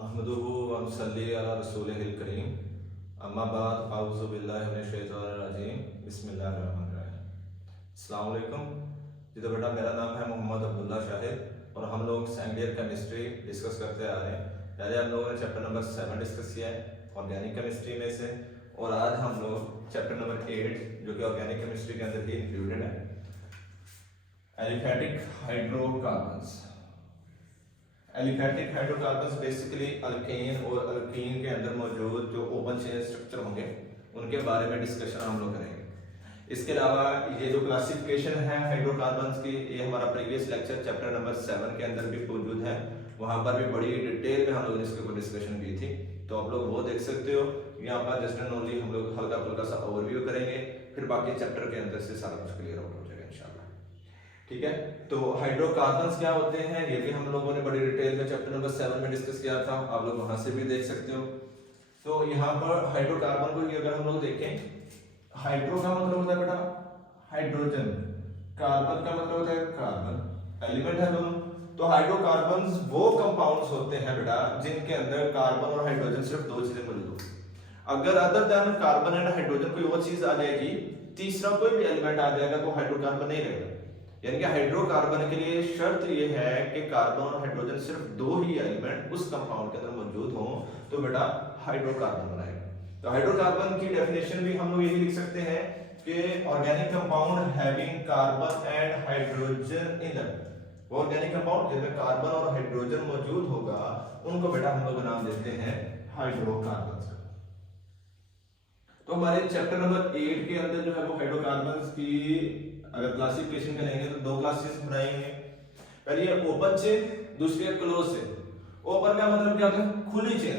नहमदुहु व नसल्ली अला रसूलिहिल करीम अम्मा बाद अऊज़ु बिल्लाहि मिनश शैतानिर रजीम बिस्मिल्लाहिर रहमानिर रहीम। अस्सलाम वालेकुम जी। तो बेटा मेरा नाम है मोहम्मद अब्दुल्ला शाहिद और हम लोग सेकंड ईयर केमिस्ट्री डिस्कस करते आ रहे हैं। पहले हम लोगों ने चैप्टर नंबर 7 डिस्कस किया है ऑर्गेनिक केमिस्ट्री में से, और आज हम लोग चैप्टर नंबर 8 जो कि ऑर्गेनिक केमिस्ट्री के अंदर ही इंक्लूडेड है, aliphatic hydrocarbons. Aliphatic hydrocarbons basically alkane और अल्कीन के अंदर मौजूद जो ओपन चेन स्ट्रक्चर होंगे उनके बारे में डिस्कशन हम लोग करेंगे। इसके अलावा ये जो क्लासिफिकेशन है हाइड्रोकार्बन्स की, ये हमारा प्रीवियस लेक्चर चैप्टर नंबर 7 के अंदर भी मौजूद है, वहां पर भी बड़ी डिटेल में हम लोगों ने इसके ऊपर डिस्कशन की थी, तो आप लोग वो देख सकते हो। यहाँ पर जस्ट एंड ओनली हम लोग हल्का फुल्का सा ओवरव्यू करेंगे, फिर बाकी चैप्टर के अंदर से सारा कुछ क्लियर आउट हो जाएगा इंशाल्लाह। ठीक है, तो हाइड्रोकार्बन्स क्या होते हैं ये भी हम लोगों ने बड़ी डिटेल में चैप्टर नंबर 7 में डिस्कस किया था, आप लोग वहां से भी देख सकते हो। तो यहाँ पर हाइड्रोकार्बन को अगर हम लोग देखें, हाइड्रो का मतलब होता है बेटा हाइड्रोजन, कार्बन का मतलब होता है कार्बन, एलिमेंट है दोनों। तो हाइड्रोकार्बन्स वो कंपाउंड्स होते हैं बेटा जिनके अंदर कार्बन और हाइड्रोजन सिर्फ दो चीजें मौजूद हो। अगर other than carbon and hydrogen कोई और चीज आ जाएगी, तीसरा कोई भी एलिमेंट आ जाएगा तो हाइड्रोकार्बन नहीं रहेगा। यानी कि हाइड्रोकार्बन के लिए शर्त यह है कि कार्बन और हाइड्रोजन सिर्फ दो ही एलिमेंट उस कंपाउंड के अंदर मौजूद हों तो बेटा हाइड्रोकार्बन बनाएगा। तो हाइड्रोकार्बन की डेफिनेशन भी हम लोग यही लिख सकते हैं कि organic compound having carbon and hydrogen in them. Organic compound जिसमें कार्बन और हाइड्रोजन मौजूद होगा उनको बेटा हम लोग नाम देते हैं हाइड्रोकार्बन। तो हमारे चैप्टर नंबर 8 के अंदर जो है वो हाइड्रोकार्बन्स की अगर क्लासिफिकेशन करेंगे तो दो क्लासेस बनाएंगे। पहली है ओपन चेन, दूसरी है क्लोज चेन। ओपन का मतलब क्या होता है? खुली चेन।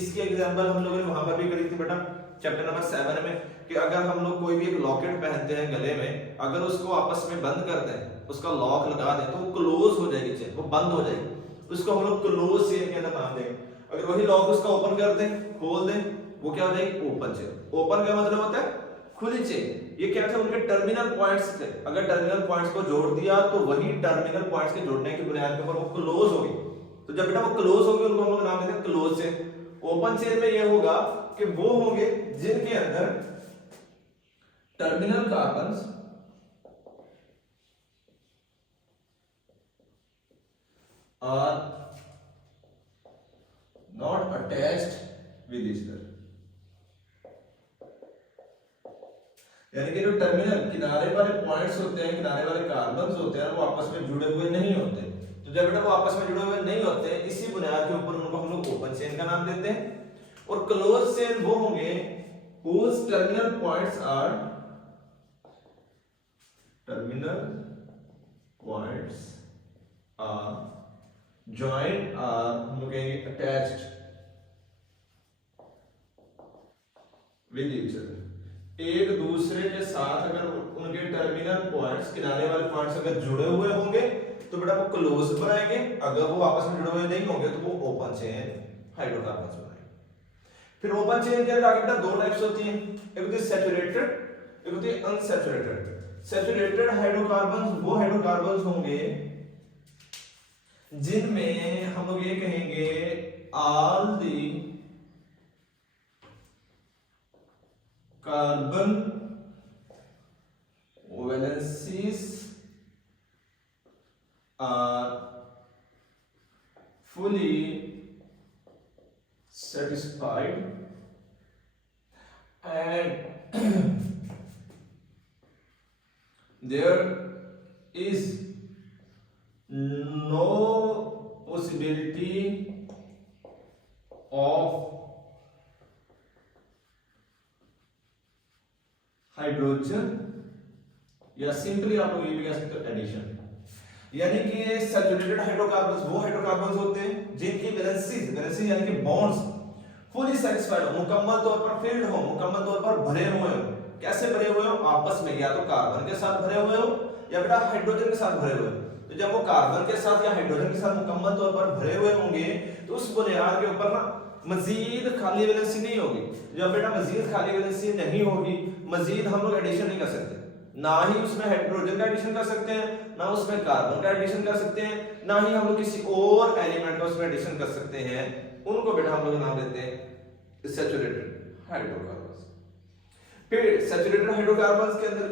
इसकी एग्जांपल हम लोगों ने वहां पर भी करी थी बेटा चैप्टर नंबर 7 में, कि अगर हम लोग कोई भी एक लॉकेट पहनते हैं गले में, अगर उसको आपस में बंद कर दें, उसका लॉक लगा दें, तो वो क्लोज हो जाएगी चेन, वो बंद हो जाएगी, उसको हम लोग क्लोज चेन के अंदर नाम देंगे। अगर वही लॉक उसका ओपन कर दें, खोल दें, वो क्या हो जाएगी? Open chain. ओपन का मतलब होता है खुली चेन। ये क्या थे? उनके टर्मिनल पॉइंट्स थे, अगर टर्मिनल पॉइंट्स को जोड़ दिया तो वही टर्मिनल पॉइंट्स के जोड़ने की बुनियाद के ऊपर वो क्लोज होगी। तो जब बेटा वो क्लोज होगी उनको हम लोग नाम देते हैं क्लोज चेन। ओपन चेन में ये होगा कि वो होंगे जिनके अंदर terminal carbons are not attached with each other. यानी कि जो टर्मिनल किनारे वाले पॉइंट्स होते हैं, किनारे वाले कार्बन्स होते हैं, वो आपस में जुड़े हुए नहीं होते। तो जब बेटा वो आपस में जुड़े हुए नहीं होते, इसी बुनियाद के ऊपर उनको हम लोग ओपन चेन का नाम देते हैं। और क्लोज चेन वो होंगे whose terminal points are joined are हम लोग कहेंगे attached with each other। एक दूसरे के साथ अगर उनके टर्मिनल पॉइंट्स, किनारे वाले पॉइंट्स अगर जुड़े हुए होंगे तो बेटा वो क्लोज बनाएंगे, अगर वो आपस में जुड़े हुए नहीं होंगे तो वो ओपन चेन हाइड्रोकार्बन्स बनाएंगे। फिर ओपन चेन के अंदर आगे बेटा दो टाइप्स होती हैं, एक होती है सैचुरेटेड, एक होती है अनसैचुरेटेड। सैचुरेटेड हाइड्रोकार्बन्स वो हाइड्रोकार्बन्स होंगे जिनमें हम लोग ये कहेंगे all the carbon valencies are fully satisfied and there is no possibility of hydrogen, या सिंपली आप लोग ये भी कह सकते हो एडिशन। यानी कि सैचुरेटेड हाइड्रोकार्बन्स वो हाइड्रोकार्बन्स होते हैं जिनकी वैलेंसीज यानी कि बॉन्ड्स फुली सेटिस्फाइड हो, मुकम्मल तौर पर फिल्ड हो, मुकम्मल तौर पर भरे हुए हो। कैसे भरे हुए हो? आपस में, या तो कार्बन के साथ भरे हुए हो या बेटा हाइड्रोजन के साथ भरे हुए हो। तो जब वो कार्बन के साथ या हाइड्रोजन के साथ मुकम्मल तौर पर भरे हुए होंगे तो उस बुनियाद के ऊपर ना मजीद खाली वैलेंसी नहीं होगी। जब बेटा मजीद खाली वैलेंसी नहीं होगी, मजीद हम लोग एडिशन नहीं कर सकते, ना ही उसमें हाइड्रोजन का एडिशन कर सकते हैं, ना उसमें कार्बन का एडिशन कर सकते हैं, ना ही हम लोग किसी और एलिमेंट का उसमें एडिशन कर सकते हैं। उनको बेटा हम लोग नाम देते हैं सैचुरेटेड हाइड्रोकार्बन्स। फिर सैचुरेटेड हाइड्रोकार्बन्स के अंदर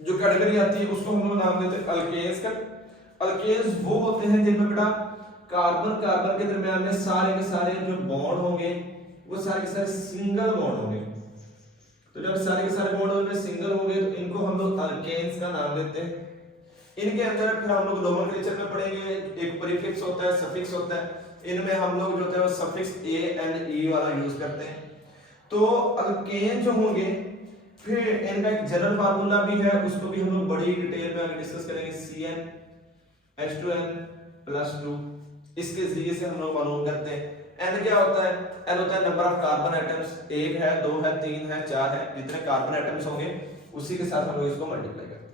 जो कैटेगरी आती है उसको हम लोग नाम देते हैं अल्केन्स का। अल्केन्स वो होते हैं जिनमें बेटा कार्बन कार्बन के दरमियान में सारे के सारे जो बॉन्ड होंगे वो सारे के सारे सिंगल बॉन्ड होंगे। तो जब सारे के सारे बॉन्ड उनमें सिंगल होंगे तो इनको हम लोग अल्केन्स का नाम देते हैं। इनके अंदर फिर हम लोग नोमेनक्लेचर में पढ़ेंगे, एक प्रीफिक्स होता है, सफिक्स होता है। इनमें हम लोग जो होता है वो सफिक्स ए एंड ई वाला यूज करते हैं। तो अल्केन जो होंगे फिर इनका एक जनरल फार्मूला भी है, उसको भी हम लोग बड़ी डिटेल में आगे डिस्कस करेंगे। CnH2n+2 इसके जरिए से हम लोग मालूम करते हैं। N क्या होता है? N होता है नंबर ऑफ कार्बन एटम्स, 1 है 2 है 3 है 4 है, जितने कार्बन एटम्स होंगे उसी के साथ हम लोग इसको मल्टीप्लाई करते हैं।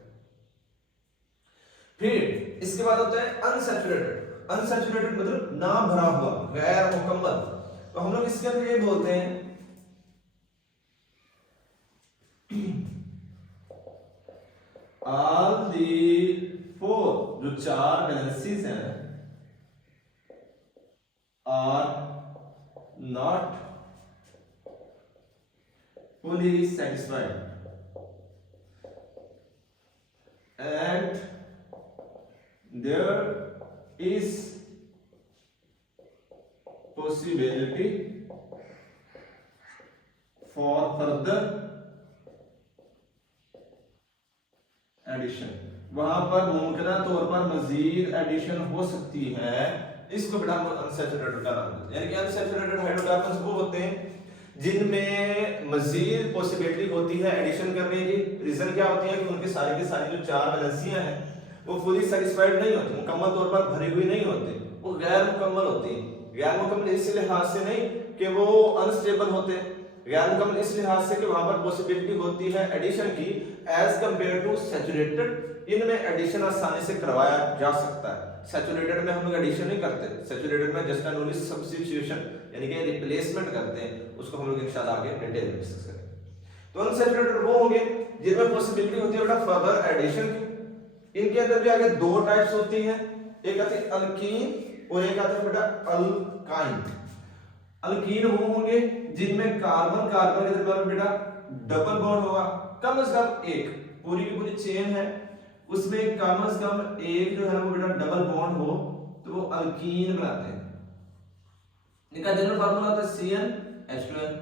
फिर इसके बाद होता है अनसैचुरेटेड। अनसैचुरेटेड मतलब ना भरा हुआ, गैर मुकम्मल। तो हम लोग इसके अंदर ये बोलते हैं ऑल दी 4 जो 4 वैलेंसीज हैं are not fully satisfied and there is possibility for further addition, वहां पर मुमकिना तौर पर मजीद एडिशन हो सकती है। इसको बेटा हम अनसैचुरेटेड का नाम देते हैं। यानी कि अनसैचुरेटेड हाइड्रोकार्बन्स वो होते हैं जिनमें मजीद पॉसिबिलिटी होती है एडिशन करने की। रीजन क्या होती है कि उनकी सारी की सारी जो 4 वैलेंसियां हैं वो फुली सेटिस्फाइड नहीं होती, मुकम्मल तौर पर भरी हुई नहीं होती, वो गैर मुकम्मल होती है। गैर मुकम्मल इस लिहाज से नहीं कि वो अनस्टेबल होते, गैर मुकम्मल इस लिहाज से कि वहां पर पॉसिबिलिटी होती है एडिशन की एज कंपेयर टू सैचुरेटेड। इनमें एडिशन आसानी से करवाया जा सकता है। सैचुरेटेड में हम लोग एडिशन नहीं करते, सैचुरेटेड में जस्ट एंड ओनली सब्स्टिट्यूशन यानी कि रिप्लेसमेंट करते हैं। उसको हम लोग इंशाल्लाह आगे डिटेल में डिस्कस करेंगे। तो अनसैचुरेटेड वो होंगे जिनमें पॉसिबिलिटी होती है बेटा फर्दर एडिशन की। इनके अंदर भी आगे 2 टाइप्स होती हैं, एक आती है अल्कीन और एक आता है बेटा अल्काइन। अल्कीन वो होंगे जिनमें कार्बन कार्बन के दरमियान बेटा डबल बॉन्ड होगा, कम से कम एक, पूरी की पूरी चेन है उसमें कम से कम एक जो है वो बेटा डबल बॉन्ड हो तो वो अल्कीन बनाते हैं। इनका जनरल फार्मूला होता है CnH2n।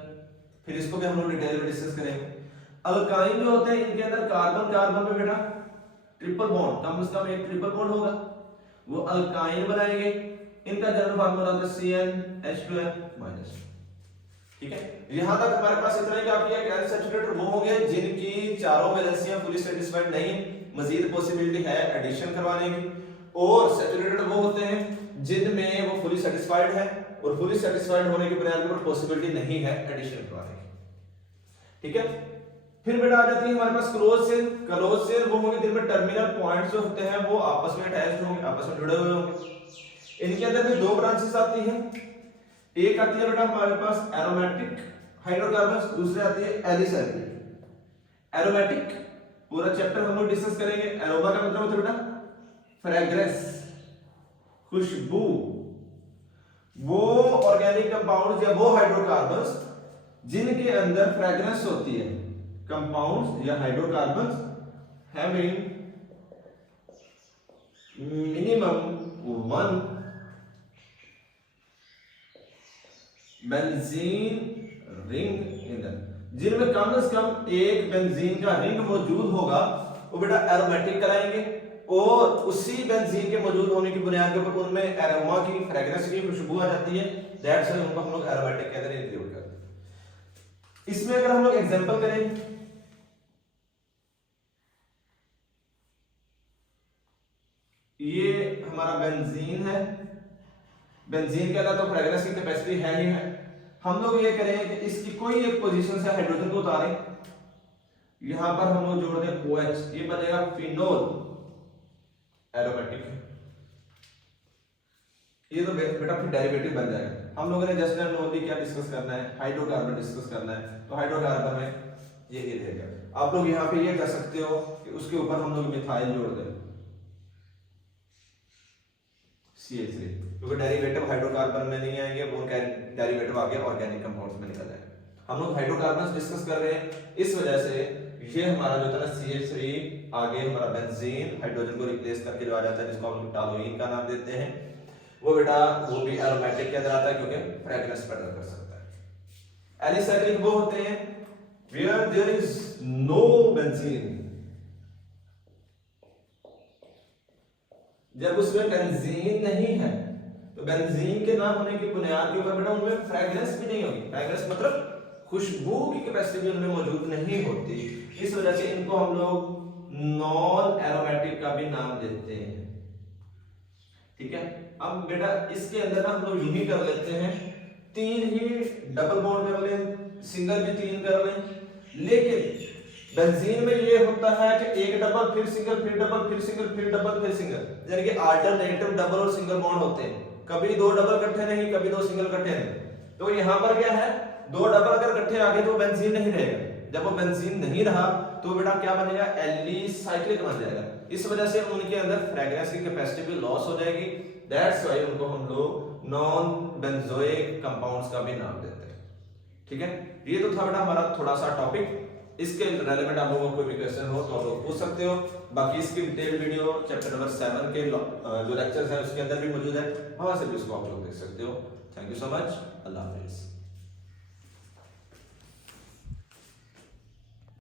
फिर इसको भी हम लोग डिटेल में डिस्कस करेंगे। अल्काइन जो होते हैं इनके अंदर कार्बन कार्बन में बेटा ट्रिपल बॉन्ड, कम से कम एक ट्रिपल बॉन्ड होगा, वो अल्काइन बनाएंगे। इनका जनरल फार्मूला होता है CnH2n-। ठीक है, यहां तक हमारे पास इतना ही काफी है कि अनसैचुरेटेड वो होंगे जिनकी चारों वैलेंसियां फुली सैटिस्फाइड नहीं है, मजीद पॉसिबिलिटी है एडिशन करवाने की। और सैचुरेटेड वो होते हैं जिनमें वो फुली सैटिस्फाइड है और फुली सैटिस्फाइड होने की बुनियाद पर पॉसिबिलिटी नहीं है एडिशन करवाने की। ठीक है, फिर बेटा आ जाती है हमारे पास क्लोज सेल। क्लोज सेल वो होंगे जिनमें टर्मिनल पॉइंट्स जो होते हैं वो आपस में अटैच्ड होंगे, आपस में जुड़े हुए होंगे। इनके अंदर भी 2 ब्रांचेस आती हैं, एक आती है बेटा हमारे पास एरोमेटिक हाइड्रोकार्बन्स, दूसरी आती है एलिसैलिक। एरोमेटिक पूरा चैप्टर हम लोग डिस्कस करेंगे। एरोमा का मतलब होता है बेटा फ्रेग्रेंस, खुशबू। वो ऑर्गेनिक कंपाउंड्स या वो हाइड्रोकार्बन्स जिनके अंदर फ्रेग्रेंस होती है, कंपाउंड्स या hydrocarbons having minimum 1 benzene ring in the, जिनमें कम से कम एक बेंजीन का रिंग मौजूद होगा वो बेटा एरोमेटिक कराएंगे। और उसी बेंजीन के मौजूद होने की बुनियाद के ऊपर उनमें एरोमा की फ्रेग्रेंस की खुशबू आ जाती है, दैट्स व्हाई उनको हम लोग एरोमेटिक के अंदर इंक्लूड करते हैं। इसमें अगर हम लोग एग्जांपल करें, ये हमारा बेंजीन है, बेंजीन के अंदर तो फ्रेग्रेंस की कैपेसिटी है ही है। हम लोग ये करें कि इसकी कोई एक पोजीशन से हाइड्रोजन को उतारें, यहां पर हम लोग जोड़ दें OH, ये बनेगा फिनोल, एरोमेटिक है। ये तो बेटा फिर डेरिवेटिव बन जाएगा। हम लोगों ने जस्ट एंड ओनली क्या डिस्कस करना है, हाइड्रोकार्बन डिस्कस करना है। तो हाइड्रोकार्बन में ये रहेगा। आप लोग यहां पे ये कर सकते हो कि उसके ऊपर हम लोग मिथाइल जोड़ दें, CH3, क्योंकि डेरिवेटिव हाइड्रोकार्बन में नहीं आएंगे, वो डेरिवेटिव आगे ऑर्गेनिक कंपाउंड्स में निकल जाएंगे। हम लोग हाइड्रोकार्बन्स डिस्कस कर रहे हैं, इस वजह से ये हमारा जो था ना CH3 आगे हमारा बेंजीन हाइड्रोजन को रिप्लेस करके जो आ जाता है, जिसको हम लोग टॉलुइन का नाम देते हैं, वो बेटा वो भी एरोमेटिक के अंदर आता है क्योंकि फ्रेग्रेंस पैदा कर सकता है। एलिसाइक्लिक वो होते हैं where there is no benzene, जब उसमें बेंजीन नहीं है तो बेंजीन के ना होने की बुनियाद के ऊपर बेटा उनमें फ्रेग्रेंस भी नहीं होगी। फ्रेग्रेंस मतलब खुशबू की कैपेसिटी भी उनमें मौजूद नहीं होती, इस वजह से इनको हम लोग नॉन एरोमेटिक का भी नाम देते हैं। ठीक है, अब बेटा इसके अंदर ना हम लोग यूं ही कर लेते हैं, 3 ही डबल बॉन्ड कर लें, सिंगल भी 3 कर लें, लेकिन बेंजीन में ये होता है कि एक डबल फिर सिंगल फिर डबल फिर सिंगल फिर डबल फिर सिंगल, यानी कि अल्टरनेटिव डबल और सिंगल बॉन्ड होते हैं, कभी 2 डबल इकट्ठे नहीं, कभी 2 सिंगल इकट्ठे नहीं। तो यहां पर क्या है, 2 डबल अगर इकट्ठे आ गए तो बेंजीन नहीं रहेगा, जब वो बेंजीन नहीं रहा तो बेटा क्या बनेगा, एलिसाइक्लिक बन जाएगा। इस वजह से उनके अंदर फ्रेग्रेंस की कैपेसिटी भी लॉस हो जाएगी, दैट्स व्हाई उनको हम लोग नॉन बेंजोइक कंपाउंड्स का भी नाम देते हैं। ठीक है, ये तो था बेटा हमारा थोड़ा सा टॉपिक, इसके रेलेवेंट आप लोगों को कोई भी क्वेश्चन हो तो आप लोग पूछ सकते हो। बाकी इसकी डिटेल वीडियो चैप्टर नंबर 7 के जो लेक्चर्स हैं उसके अंदर भी मौजूद है, वहां से भी इसको आप लोग देख सकते हो। Thank you so much, Allah Hafiz.